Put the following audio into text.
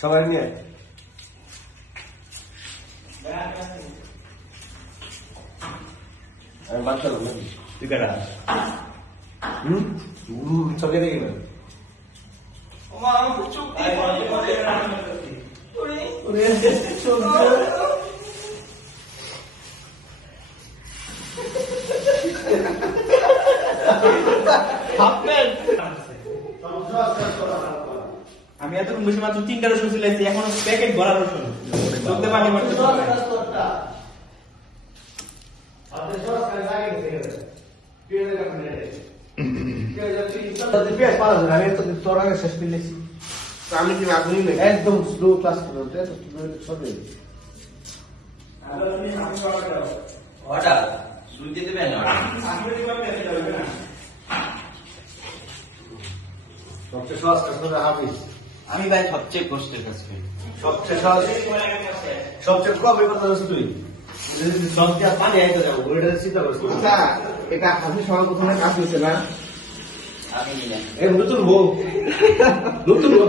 সবাই নিয়ে আমি বাচ্চা লোক নাকি তুই কারা চলে দেখি না আমি এত বসে মাত্র 3টা রসুন চুলাইছি এখনো প্যাকেট ভরা রসুন চলতে পানি মারতে আমি কি আগুনই নেই একদম স্লো ক্লাস করতে সবে অর্ডার শুনতে দেবেন সবচেয়ে সহজ কাজ করে হাফিজ আমি ভাই সবচেয়ে কষ্টের কাজ করি সবচেয়ে সহজ সবচেয়ে কবে কথা হচ্ছে তুই সবচেয়ে পানি আইতে যাবো ওইটা চিন্তা করছিস এটা হাফিজ সবার প্রথমে কাজ হয়েছে না আমি নিলাম নতুন বউ নতুন বউ